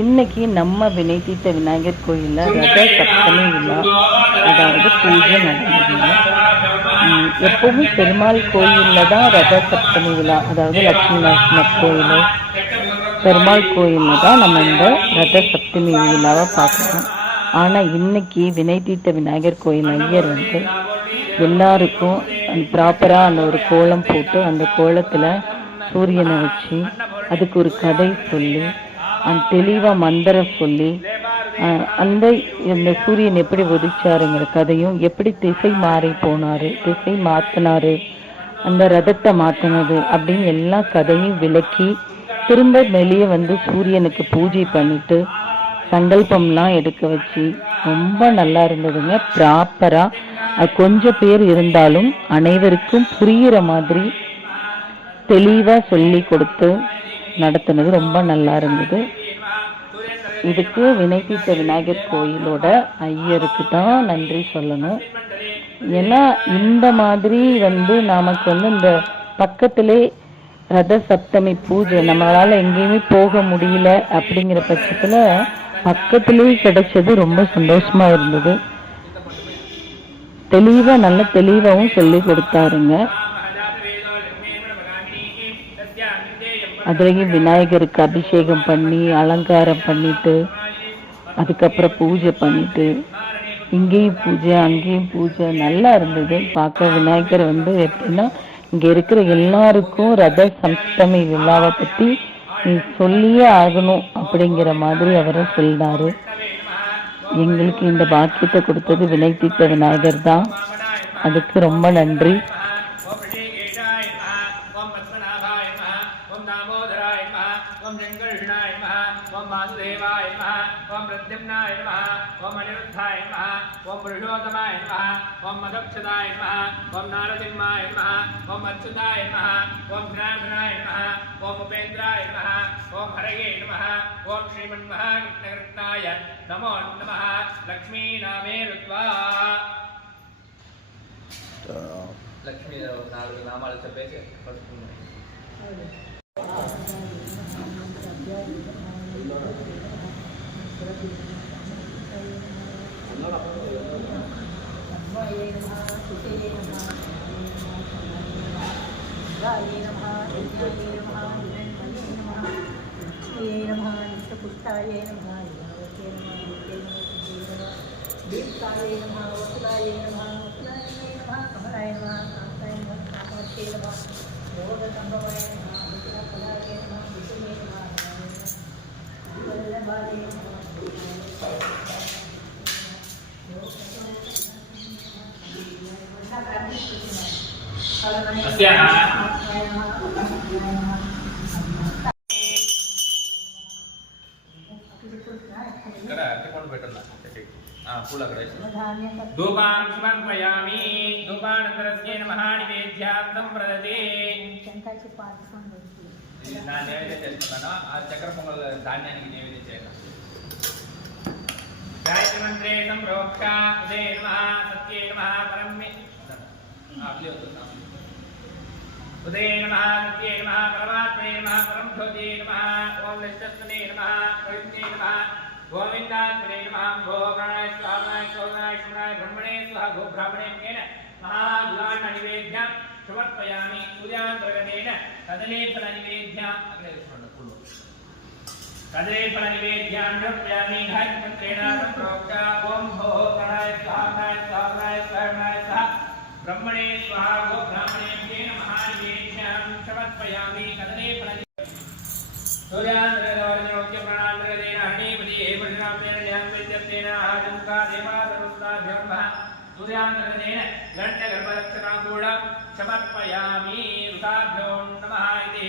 இன்னைக்கு நம்ம வினை தீர்த்த விநாயகர் கோயிலில் ரத சப்தமி விழா, அதாவது பூஜை நடந்ததுங்க. எப்பவுமே பெருமாள் கோயிலில் தான் ரத சப்தமி விழா, அதாவது லட்சுமி நரசிம்மர் கோயில், பெருமாள் கோயிலில் தான் நம்ம இந்த ரத சப்தமி விழாவை பார்க்குறோம். ஆனால் இன்னைக்கு வினை தீர்த்த விநாயகர் கோயில் ஐயர் எல்லாருக்கும் ப்ராப்பராக அந்த ஒரு கோலம் போட்டு அந்த கோலத்தில் சூரியனை வச்சு அதுக்கு ஒரு கதை சொல்லி தெளிவாக மந்திரம் சொல்லி இந்த சூரியன் எப்படி உதிச்சாருங்கிற கதையும், எப்படி திசை மாறி போனார், திசை மாற்றினாரு, அந்த ரதத்தை மாற்றினது அப்படின்னு எல்லா கதையும் விளக்கி திரும்ப வெளியே சூரியனுக்கு பூஜை பண்ணிட்டு சங்கல்பம்லாம் எடுக்க வச்சு ரொம்ப நல்லா இருந்ததுங்க. ப்ராப்பராக கொஞ்சம் பேர் இருந்தாலும் அனைவருக்கும் புரிகிற மாதிரி தெளிவாக சொல்லி கொடுத்து நடத்துனது ரொம்ப நல்லா இருந்தது. இதுக்கு வினை தீர்த்த விநாயகர் கோயிலோட ஐயருக்கு தான் நன்றி சொல்லணும். ஏன்னா இந்த மாதிரி நமக்கு இந்த பக்கத்திலே ரத சப்தமி பூஜை நம்மளால எங்கேயுமே போக முடியல அப்படிங்கிற பட்சத்துல பக்கத்திலேயே கிடைச்சது ரொம்ப சந்தோஷமா இருந்தது. நல்ல தெளிவாகவும் சொல்லி கொடுத்தாருங்க. அதுலேயும் விநாயகருக்கு அபிஷேகம் பண்ணி அலங்காரம் பண்ணிட்டு அதுக்கப்புறம் பூஜை பண்ணிட்டு இங்கேயும் பூஜை அங்கேயும் பூஜை நல்லா இருந்தது பார்க்க. விநாயகர் எப்படின்னா இங்கே இருக்கிற எல்லாருக்கும் ரத சப்தமி விழாவை பற்றி நீ சொல்லியே ஆகணும் அப்படிங்கிற மாதிரி அவரை சொன்னார். எங்களுக்கு இந்த பாக்கியத்தை கொடுத்தது வினை தீர்த்த விநாயகர் தான். அதுக்கு ரொம்ப நன்றி. ओम जंगर्षणाय नमः, ओम वासुदेवाय नमः, ओम प्रद्युम्नाय नमः, ओम अनिरुद्धाय नमः, ओम पुरुषोत्तमाय नमः, ओम मदक्षदाय नमः, ओम नारसिंहाय नमः, ओम अच्युताय नमः, ओम ज्ञानधनाय नमः, ओम उपेन्द्राय नमः, ओम हरये नमः, ओम श्रीमन्महाविष्णुकृष्णाय नमो नमः। लक्ष्मी नामे ऋत्वा लक्ष्मी नामाలు చెప్పేసి పడుతుంది. धूपां समर्पयामि। धूपानन्तरस्य महानिवेद्यां सम्प्रदते। नैवेद्य చేస్తున్నాను. ఆ చక్కెర పొంగల్ ధాన్యానికి నైవేద్యం చేయాలి. గాయత్రి మంత్రే సంప్రోక్ష ఉదే నమః సత్యే నమః పరమే उदय नमः सत्ये नमः परमात्मने नमः परम ज्योति नमः ओम निष्ठस्मने नमः प्रयुक्ते नमः गोविन्दात्मने नमः भो प्राणाय स्वाहाय सोनाय शुनाय ब्रह्मणे स्वाहा गो ब्राह्मणेन महाजुलान् निवेद्यां समर्पयामि। पूजान्तर्गतेन कदलीफल निवेद्यां कदलीफल निवेद्यां समर्पयामि। गायत्री मंत्रेण संप्रोक्ष ओम भो प्राणाय स्वाहाय स्वाहाय स्वाहाय स्वाहा ब्रह्मणे स्वाहा गो ब्राह्मणेन महानिवेद्यां समर्पयामि। कदलीफल सूर्यान्तर्गतवर्णोक्य प्राणान्तर्गतेन हणीपति एवं न्यासविद्यतेन आजंका देवादरुस्ताभ्यर्मः सूर्यान्तर्गतेन घण्टगर्भरक्षताम्बूलं समर्पयामि। ऋताभ्यो नमः इति